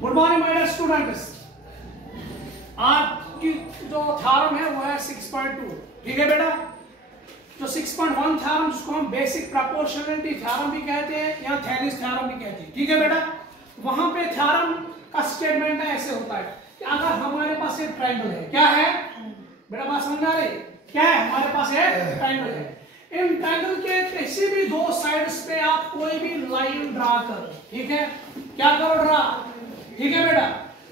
Good morning my dear students. आज की जो थ्योरम है वो है 6.2। ठीक है बेटा, जो 6.1 थ्योरम जिसको हम बेसिक प्रोपोर्शनलिटी थ्योरम भी कहते हैं या थेलिस थ्योरम भी कहते हैं। ठीक है बेटा, वहां पे थ्योरम का स्टेटमेंट ऐसे होता है कि अगर हमारे पास एक ट्रायंगल है, क्या है बेटा, बात समझ आ रही? क्या है? हमारे पास एक ट्रायंगल है। इन ट्रायंगल के किसी भी दो साइड्स पे आप कोई भी लाइन ड्रा करो। ठीक है, क्या करो? ड्रा। ठीक है बेटा,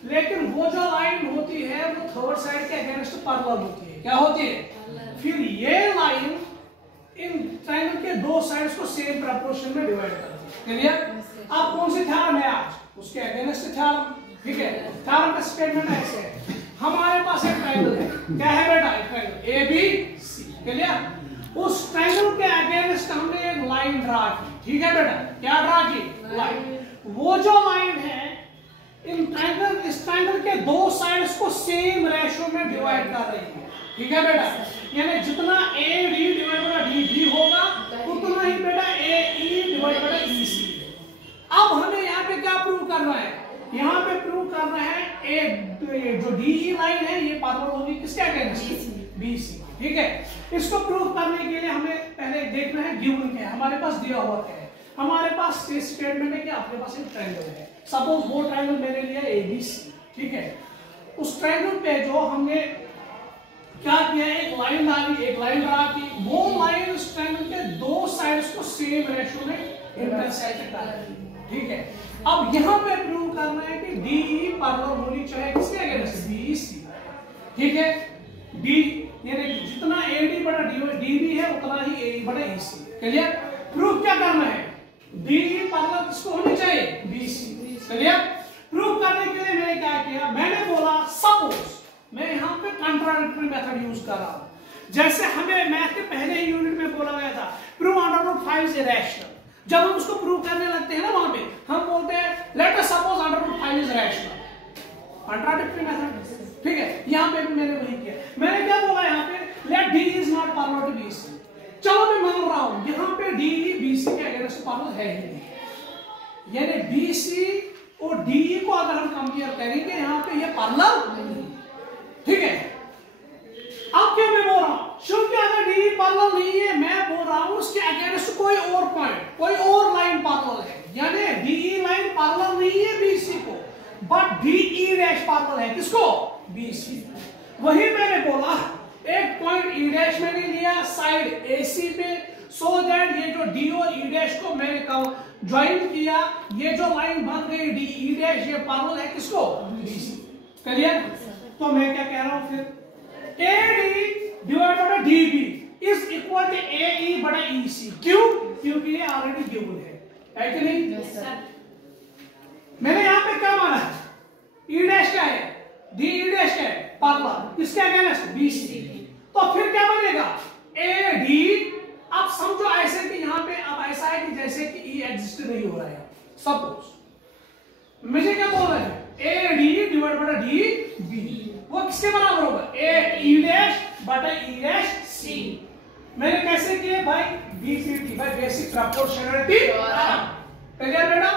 लेकिन वो जो लाइन होती है वो थर्ड साइड के अगेंस्ट पैरेलल होती है। क्या होती है? फिर ये लाइन इन ट्रायंगल के दो साइड्स को सेम प्रोपोर्शन में डिवाइड करती है। क्लियर? अब कौन सी थ्योरम है आज? उसके अगेंस्ट थ्योरम। ठीक है, थ्योरम का स्टेटमेंट ऐसे है, हमारे पास एक ट्रायंगल है। क्या है बेटा? एक triangle A B C. Clear? उस ट्रायंगल के अगेंस्ट हमने एक लाइन ड्रा की। ठीक है बेटा, क्या ड्रा की? लाइन। वो जो लाइन है इन ट्रायंगल, इस ट्रायंगल के दो साइड्स को सेम रेशियो में डिवाइड कर रही है। ठीक है बेटा, यानी जितना A D divide by D B होगा उतना ही बेटा ए ई डिवाइड बाय ई सी। अब हमें यहाँ पे क्या प्रूव करना है? यहाँ पे प्रूव करना है ए जो डी ई लाइन है ये पैरेलल होगी किसके अगेंस्ट? B C. ठीक है, इसको प्रूव करने के लिए हमें पहले देखना है गिवन क्या है, हमारे पास दिया हुआ क्या है। हमारे पास ये स्टेटमेंट है कि आपके पास एक ट्रायंगल है। सपोज वो ट्रायंगल मैंने लिया ए बी सी। ठीक है, उस ट्रायंगल पे जो हमने क्या किया, एक लाइन डाली, एक लाइन ड्रा की। वो लाइन उस ट्रायंगल के दो साइड्स को सेम रेशियो में इंटरसेक्ट कर रही है। ठीक है, अब यहाँ पे प्रूव करना है कि डी ई पैरेलल होनी चाहिए किसके अगेंस्ट? B C. ठीक है, डी यानी जितना ए डी बटा डी बी है उतना ही ए ई बटा ई सी। क्लियर? प्रूफ क्या करना है? डी ई पैरेलल किसको होनी चाहिए? B C. क्लियर? प्रूफ करने के लिए मैंने क्या किया, मैंने बोला सपोज मैं यहाँ पे कंट्राडिक्टरी मेथड यूज कर रहा हूँ। जैसे हमें मैथ के पहले ही यूनिट में बोला गया था prove under root 5 is irrational. जब हम उसको प्रूव करने लगते हैं ना वहां पे हम बोलते हैं let us suppose under root 5 is irrational. Contradictory method. ठीक है, यहाँ पे भी मैंने वही किया। मैंने क्या बोला यहाँ पे, let D is not parallel to B C. चलो मैं मान रहा हूं यहाँ पे डी बी सी के अगेंस्ट पैरेलल है ही नहीं, यानी बी सी और डी को अगर हम कंपेयर करेंगे यहाँ पे ये पैरेलल नहीं। ठीक है, अब क्या मैं बोल रहा हूं, क्योंकि अगर डी पैरेलल नहीं है मैं बोल रहा हूं उसके अगेंस्ट कोई और पॉइंट, कोई और लाइन पैरेलल है, यानी डी लाइन पैरेलल नहीं है बी सी को, but D E dash parallel है किसको? B C. वही मैंने बोला एक पॉइंट ई डैश मैंने लिया साइड ए सी पे, सो दैट ये जो डी और ई डैश को मैंने ज्वाइन किया, ये जो लाइन बन गई डी ई डैश ये पैरेलल है किसको? B C. क्लियर? तो मैं क्या कह रहा हूं फिर, A D divide by D B is equal to A E बटा ई सी। क्यों? क्योंकि ये ऑलरेडी गिवन है कि नहीं? yes, मैंने यहां पे क्या माना, ई डैश क्या है, डी ई डैश क्या है, पैरेलल किसके अगेंस्ट? B C. तो फिर क्या बनेगा, ए डी। अब समझो ऐसे कि यहां पे अब ऐसा है कि जैसे कि ई एग्जिस्ट नहीं हो रहा है। सपोज मुझे क्या बोल रहे हैं, A D divide by D B वो किसके बराबर होगा? ए ई डैश बटा ई डैश सी। मैंने कैसे किया भाई? BCT by basic proportionality. Clear बेटा?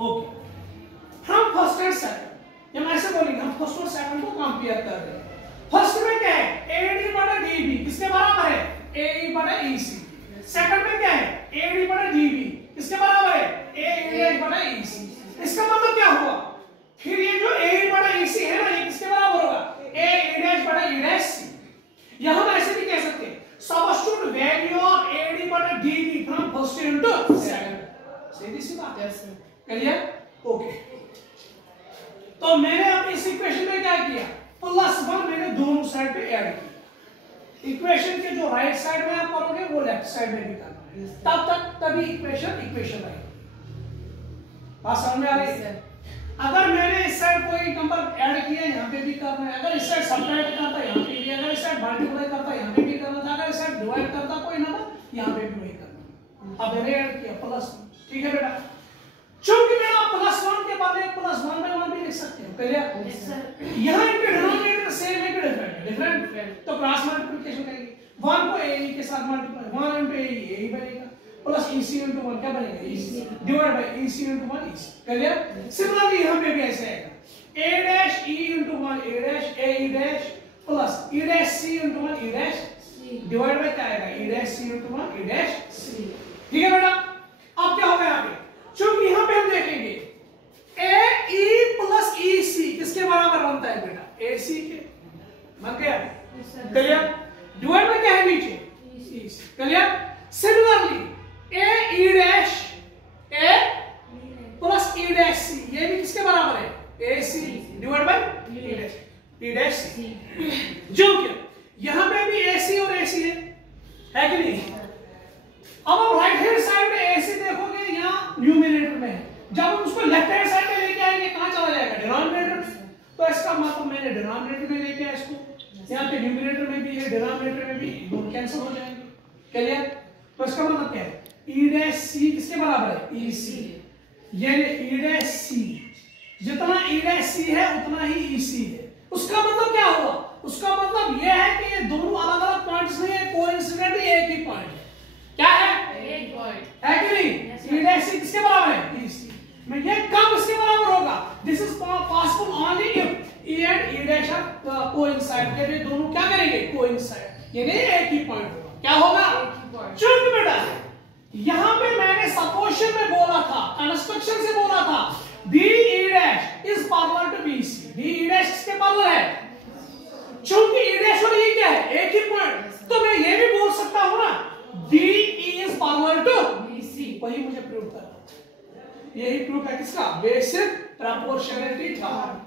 ओके, हम फर्स्ट एंड सेकंड, हम ऐसे बोलेंगे हम फर्स्ट और सेकंड को कंपेयर कर रहे हैं। फर्स्ट में क्या है, ए डी बटा डी बी किसके बराबर है? ए ई बटा ई सी। सेकंड में क्या है, ए डी बटा डी बी किसके बराबर है? ए ई बटा ई सी। इसका मतलब क्या हुआ, फिर ये जो ए बटा ई सी है ना ये किसके बराबर होगा? ए ई डैश बटा ई डैश सी। या हम ऐसे भी कह सकते हैं substitute value of A D बटा D B from first into second. सीधी सी बात है। क्लियर? ओके, तो मैंने अब इस इक्वेशन में क्या किया, +1 मैंने दोनों साइड पे ऐड किया। इक्वेशन के जो राइट साइड में आप करोगे वो लेफ्ट साइड में भी करना है, तब तक तभी इक्वेशन आएगी। बात समझ में आ रही है? अगर मैंने इस साइड कोई नंबर ऐड किया यहाँ पे भी करना है, अगर इस साइड सब्ट्रैक्ट करता यहाँ पे भी, अगर इस साइड मल्टीप्लाई करता यहाँ पे भी करना था, अगर इस साइड डिवाइड करता कोई नंबर यहाँ पे भी वही करना। अब मैंने ऐड किया +1। ठीक है बेटा, चूंकि मैं आप +1 के बाद एक +1 बाय 1 भी लिख सकते हो। क्लियर? यहाँ इनके डिनोमिनेटर सेम है कि डिफरेंट? तो क्रॉस मल्टीप्लिकेशन करेंगे, 1 को ए के साथ मल्टीप्लाई, 1 इनटू ए बनेगा, प्लस EC into 1 क्या बनेगा EC divide by EC into 1 EC clear. Similarly यहाँ पे भी ऐसे आएगा A dash E into 1 A dash A E dash plus E dash C into 1 E dash C divide by क्या आएगा E dash C into 1 E dash C। ठीक है बेटा, अब क्या होगा यहाँ पे, चूंकि यहाँ पे हम देखेंगे AE प्लस EC किसके बराबर बनता है बेटा, AC के, बन गया क्लियर। डिवाइड बाय क्या है नीचे EC clear. Similarly AE dash A plus E dash C ये भी किसके बराबर है AC divide by E dash C। जो कि यहां पे भी AC और AC है कि नहीं। अब आप राइट हैंड साइड में AC देखोगे यहां न्यूमरेटर में है, जब हम उसको लेफ्ट हैंड साइड में लेके आएंगे कहां चला जाएगा डिनोमिनेटर में। तो इसका मतलब मैंने डिनोमिनेटर में लेके आया इसको, यहां पे न्यूमरेटर में भी है डिनोमिनेटर में भी, दोनों कैंसिल हो जाएंगे क्लियर। तो इसका मतलब क्या है E dash C किसके बराबर है EC, यानी E dash C जितना E dash C है उतना ही EC है। उसका मतलब क्या हुआ, उसका मतलब यह है कि ये दोनों अलग अलग पॉइंट्स नहीं है, कोइंसिडेंटली एक ही पॉइंट है। क्या है एक पॉइंट है कि नहीं। E dash C किसके बराबर है EC में, ये कब इसके बराबर होगा, this is possible only if E and E dash are coincide, के दोनों क्या करेंगे कोइंसाइड, यानी एक ही पॉइंट होगा। क्या होगा चूंकि बेटा यहां पे मैंने सपोजिशन में बोला था, कंस्ट्रक्शन से बोला था DE dash is parallel to BC, DE dash किसके पैरेलल है, चूंकि E dash और E क्या है एक ही पॉइंट, तो मैं ये भी बोल सकता हूं ना DE is parallel to BC, वही मुझे प्रूव करना, यही प्रूफ है किसका बेसिक प्रोपोर्शनलिटी था।